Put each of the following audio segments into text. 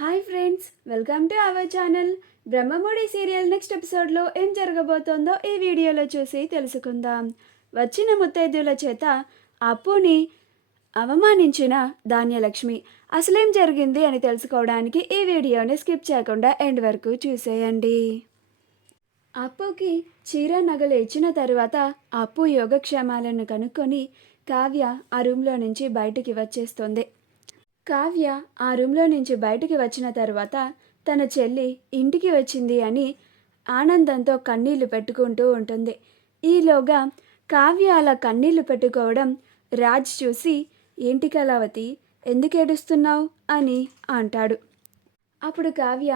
Hi friends, welcome to our channel. Brahmamudi serial next ఎపిసోడ్లో ఏం జరగబోతోందో ఈ వీడియోలో చూసి తెలుసుకుందాం. వచ్చిన ముత్తైదుల చేత అప్పుని అవమానించిన ధాన్యలక్ష్మి అసలేం జరిగింది అని తెలుసుకోవడానికి ఈ వీడియోని స్కిప్ చేయకుండా ఎండ్ వరకు చూసేయండి. అప్పుకి చీర నగలు ఇచ్చిన తరువాత అప్పు యోగక్షేమాలను కనుక్కొని కావ్య ఆ రూమ్లో నుంచి బయటికి వచ్చేస్తుంది. కావ్య ఆ రూమ్లో నుంచి బయటికి వచ్చిన తర్వాత తన చెల్లి ఇంటికి వచ్చింది అని ఆనందంతో కన్నీళ్లు పెట్టుకుంటూ ఉంటుంది. ఈలోగా కావ్య అలా కన్నీళ్లు పెట్టుకోవడం రాజ్ చూసి, ఏంటి కళావతి, ఎందుకు ఏడుస్తున్నావు అని అంటాడు. అప్పుడు కావ్య,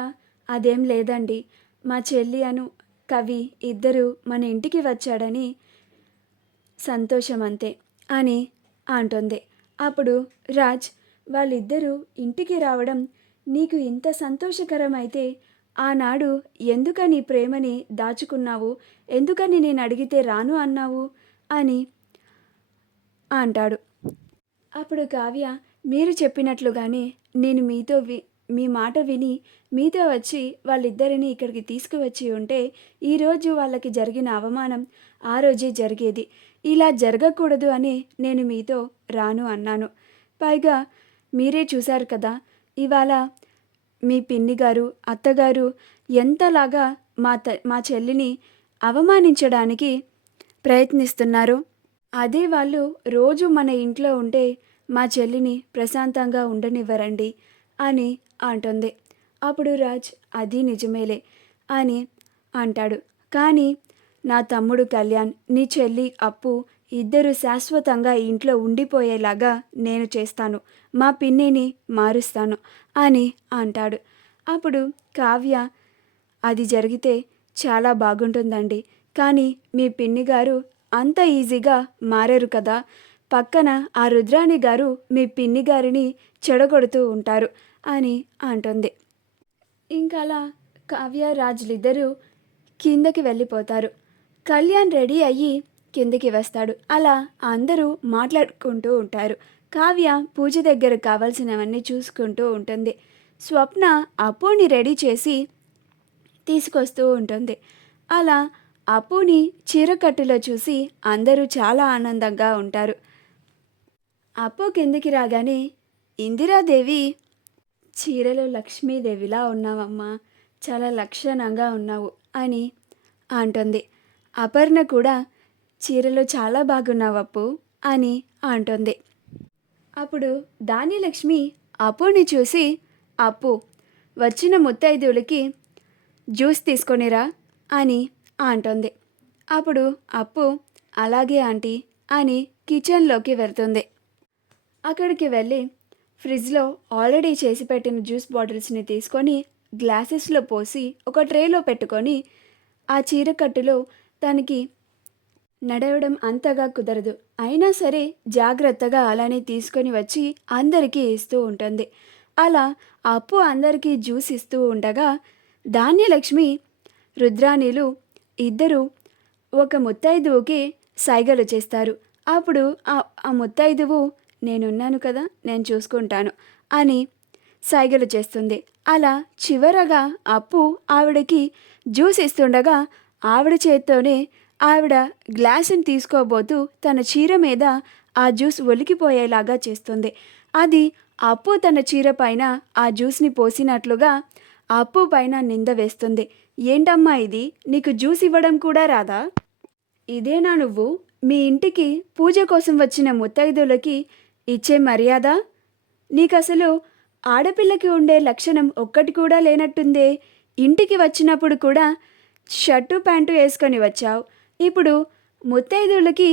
అదేం లేదండి, మా చెల్లి అను కవి ఇద్దరు మన ఇంటికి వచ్చాడని సంతోషం అంతే అని అంటుంది. అప్పుడు రాజ్, వాళ్ళిద్దరూ ఇంటికి రావడం నీకు ఇంత సంతోషకరమైతే ఆనాడు ఎందుకని ప్రేమని దాచుకున్నావు, ఎందుకని నేను అడిగితే రాను అన్నావు అని అంటాడు. అప్పుడు కావ్య, మీరు చెప్పినట్లుగానే నేను మీ మాట విని మీతో వచ్చి వాళ్ళిద్దరిని ఇక్కడికి తీసుకువచ్చి ఉంటే ఈరోజు వాళ్ళకి జరిగిన అవమానం ఆ రోజే జరిగేది. ఇలా జరగకూడదు అని నేను మీతో రాను అన్నాను. పైగా మీరే చూశారు కదా, ఇవాళ మీ పిన్ని గారు అత్తగారు ఎంతలాగా మా చెల్లిని అవమానించడానికి ప్రయత్నిస్తున్నారు. అదే వాళ్ళు రోజు మన ఇంట్లో ఉంటే మా చెల్లిని ప్రశాంతంగా ఉండనివ్వరండి అని అంటుంది. అప్పుడు రాజ్, అది నిజమేలే అని అంటాడు. కానీ నా తమ్ముడు కళ్యాణ్, నీ చెల్లి అప్పు ఇద్దరు శాశ్వతంగా ఇంట్లో ఉండిపోయేలాగా నేను చేస్తాను, మా పిన్నిని మారుస్తాను అని అంటాడు. అప్పుడు కావ్య, అది జరిగితే చాలా బాగుంటుందండి, కానీ మీ పిన్ని గారు అంత ఈజీగా మారారు కదా, పక్కన ఆ రుద్రాణి గారు మీ పిన్ని గారిని చెడగొడుతూ ఉంటారు అని అంటుంది. ఇంకలా కావ్య రాజులిద్దరూ కిందకి వెళ్ళిపోతారు. కళ్యాణ్ రెడీ అయ్యి కిందికి వస్తాడు. అలా అందరూ మాట్లాడుకుంటూ ఉంటారు. కావ్య పూజ దగ్గర కావాల్సినవన్నీ చూసుకుంటూ ఉంటుంది. స్వప్న అప్పుని రెడీ చేసి తీసుకొస్తూ ఉంటుంది. అలా అప్పుని చీరకట్టులో చూసి అందరూ చాలా ఆనందంగా ఉంటారు. అప్పు కిందికి రాగానే, ఇందిరాదేవి, చీరలో లక్ష్మీదేవిలా ఉన్నావమ్మా, చాలా లక్షణంగా ఉన్నావు అని అంటుంది. అపర్ణ కూడా, చీరలో చాలా బాగున్నావు అప్పు అని అంటుంది. అప్పుడు ధాన్యలక్ష్మి అప్పుని చూసి, అప్పు, వచ్చిన ముత్తైదువులకి జ్యూస్ తీసుకొనిరా అని అంటుంది. అప్పుడు అప్పు, అలాగే ఆంటీ అని కిచెన్లోకి వెళ్తుంది. అక్కడికి వెళ్ళి ఫ్రిడ్జ్లో ఆల్రెడీ చేసి పెట్టిన జ్యూస్ బాటిల్స్ని తీసుకొని గ్లాసెస్లో పోసి ఒక ట్రేలో పెట్టుకొని, ఆ చీరకట్టులో తనకి నడవడం అంతగా కుదరదు, అయినా సరే జాగ్రత్తగా అలానే తీసుకొని వచ్చి అందరికీ ఇస్తూ ఉంటుంది. అలా అప్పు అందరికీ జ్యూస్ ఇస్తూ ఉండగా ధాన్యలక్ష్మి రుద్రాణిలు ఇద్దరు ఒక ముత్తైదువుకి సైగలు చేస్తారు. అప్పుడు ఆ ముత్తైదువు, నేనున్నాను కదా, నేను చూసుకుంటాను అని సైగలు చేస్తుంది. అలా చివరగా అప్పు ఆవిడకి జ్యూస్ ఇస్తుండగా ఆవిడ చేత్తోనే ఆవిడ గ్లాసుని తీసుకోబోతూ తన చీర మీద ఆ జ్యూస్ ఒలికిపోయేలాగా చేస్తుంది. అది అప్పు తన చీర పైన ఆ జ్యూస్ని పోసినట్లుగా అప్పు పైన నింద వేస్తుంది. ఏంటమ్మా ఇది, నీకు జ్యూస్ ఇవ్వడం కూడా రాదా? ఇదేనా నువ్వు మీ ఇంటికి పూజ కోసం వచ్చిన ముత్తైదులకి ఇచ్చే మర్యాద? నీకసలు ఆడపిల్లకి ఉండే లక్షణం ఒక్కటి కూడా లేనట్టుందే. ఇంటికి వచ్చినప్పుడు కూడా షర్టు ప్యాంటు వేసుకొని వచ్చావు, ఇప్పుడు ముత్తైదులకి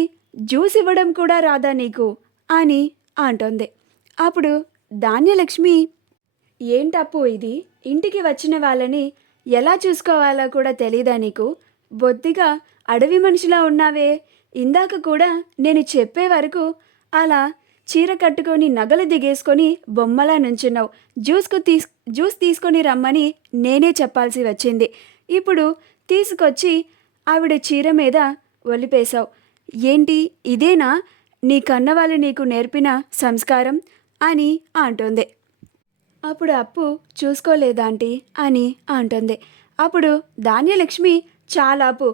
జ్యూస్ ఇవ్వడం కూడా రాదా నీకు అని అంటుంది. అప్పుడు ధాన్యలక్ష్మి, ఏంటప్పు ఇది, ఇంటికి వచ్చిన వాళ్ళని ఎలా చూసుకోవాలో కూడా తెలీదా నీకు? బొత్తిగా అడవి మనిషిలా ఉన్నావే. ఇందాక కూడా నేను చెప్పే వరకు అలా చీర కట్టుకొని నగలు దిగేసుకొని బొమ్మలా నుంచున్నావు. జ్యూస్ తీసుకొని రమ్మని నేనే చెప్పాల్సి వచ్చింది. ఇప్పుడు తీసుకొచ్చి ఆవిడ చీర మీద ఒలిపేశావు. ఏంటి, ఇదేనా నీ కన్నవాళ్ళు నీకు నేర్పిన సంస్కారం అని అంటుంది. అప్పుడు అప్పు చూసుకోలేదాంటీ అని అంటుంది. అప్పుడు ధాన్యలక్ష్మి చాలాపు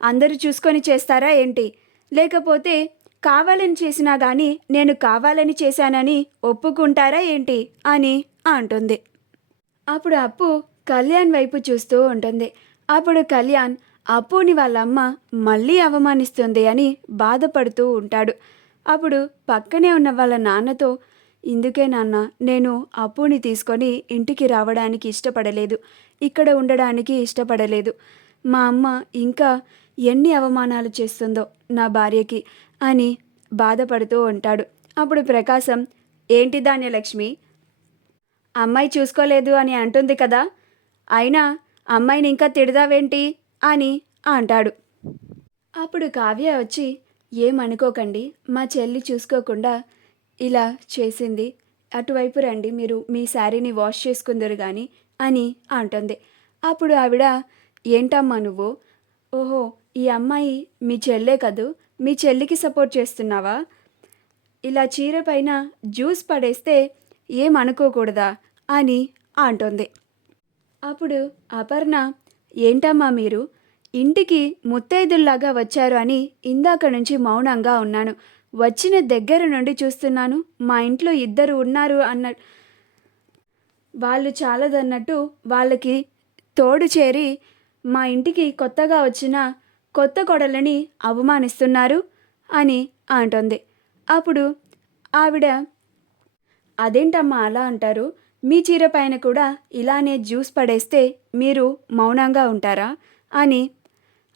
అందరూ చూసుకొని చేస్తారా ఏంటి? లేకపోతే కావాలని చేసినా గానీ నేను కావాలని చేశానని ఒప్పుకుంటారా ఏంటి? అని అంటుంది. అప్పుడు అప్పు కళ్యాణ్ వైపు చూస్తూ ఉంటుంది. అప్పుడు కళ్యాణ్ అప్పుని వాళ్ళమ్మ మళ్ళీ అవమానిస్తుంది అని బాధపడుతూ ఉంటాడు. అప్పుడు పక్కనే ఉన్న వాళ్ళ నాన్నతో, ఇందుకే నాన్న నేను అప్పుని తీసుకొని ఇంటికి రావడానికి ఇష్టపడలేదు, ఇక్కడ ఉండడానికి ఇష్టపడలేదు. మా అమ్మ ఇంకా ఎన్ని అవమానాలు చేస్తుందో నా భార్యకి అని బాధపడుతూ ఉంటాడు. అప్పుడు ప్రకాశం, ఏంటి ధాన్యలక్ష్మి, అమ్మాయి చూసుకోలేదు అని అంటుంది కదా, అయినా అమ్మాయిని ఇంకా తిడదావేంటి అని అంటాడు. అప్పుడు కావ్య వచ్చి, ఏమనుకోకండి, మా చెల్లి చూసుకోకుండా ఇలా చేసింది, అటువైపు రండి, మీరు మీ శారీని వాష్ చేసుకుందరు కానీ అని అంటుంది. అప్పుడు ఆవిడ, ఏంటమ్మా నువ్వు, ఓహో ఈ అమ్మాయి మీ చెల్లే కదూ, మీ చెల్లికి సపోర్ట్ చేస్తున్నావా, ఇలా చీర పైన జ్యూస్ పడేస్తే ఏమనుకోకూడదా అని అంటుంది. అప్పుడు అపర్ణ, ఏంటమ్మా మీరు, ఇంటికి ముత్తైదుల్లాగా వచ్చారు అని ఇందాక నుంచి మౌనంగా ఉన్నాను, వచ్చిన దగ్గర నుండి చూస్తున్నాను మా ఇంట్లో ఇద్దరు ఉన్నారు వాళ్ళు చాలదన్నట్టు వాళ్ళకి తోడు చేరి మా ఇంటికి కొత్తగా వచ్చిన కొత్త కోడలని అవమానిస్తున్నారు అని అంటుంది. అప్పుడు ఆవిడ, అదేంటమ్మా అలా అంటారు, మీ చీర పైన కూడా ఇలానే జ్యూస్ పడేస్తే మీరు మౌనంగా ఉంటారా అని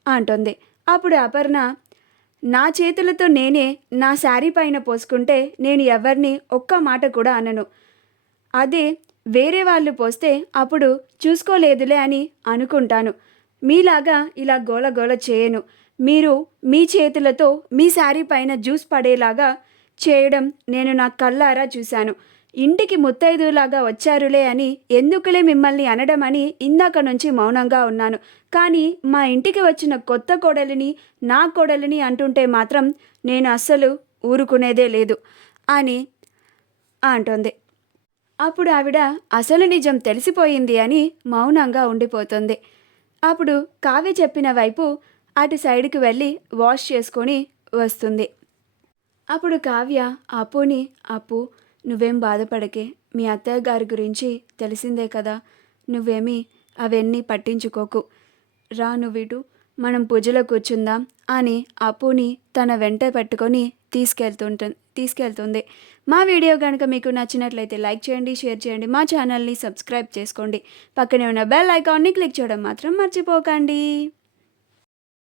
అంటుంది. అప్పుడు అపర్ణ, నా చేతులతో నేనే నా శారీ పైన పోసుకుంటే నేను ఎవరిని ఒక్క మాట కూడా అనను, అదే వేరే వాళ్ళు పోస్తే అప్పుడు చూసుకోలేదులే అని అనుకుంటాను, మీలాగా ఇలా గోల గోల చేయను, మీరు మీ చేతులతో మీ శారీ పైన జ్యూస్ పడేలాగా చేయడం నేను నా కళ్ళారా చూశాను, ఇంటికి ముత్తైదులాగా వచ్చారులే అని ఎందుకులే మిమ్మల్ని అనడం అని ఇందాక నుంచి మౌనంగా ఉన్నాను, కానీ మా ఇంటికి వచ్చిన కొత్త కోడలిని నా కోడలిని అంటుంటే మాత్రం నేను అస్సలు ఊరుకునేదే లేదు అని అంటుంది. అప్పుడు ఆవిడ అసలు నిజం తెలిసిపోయింది అని మౌనంగా ఉండిపోతుంది. అప్పుడు కావ్య చెప్పిన వైపు అటు సైడ్కి వెళ్ళి వాష్ చేసుకొని వస్తుంది. అప్పుడు కావ్య అప్పుని, అప్పు నువ్వేం బాధపడకే, మీ అత్తయ్య గారి గురించి తెలిసిందే కదా, నువ్వేమీ అవన్నీ పట్టించుకోకు, రా నువ్విటు, మనం పూజలో కూర్చుందాం అని అప్పుని తన వెంట పెట్టుకొని తీసుకెళ్తుంది. మా వీడియో కనుక మీకు నచ్చినట్లయితే లైక్ చేయండి, షేర్ చేయండి, మా ఛానల్ని సబ్స్క్రైబ్ చేసుకోండి, పక్కనే ఉన్న బెల్ ఐకాన్ని క్లిక్ చేయడం మాత్రం మర్చిపోకండి.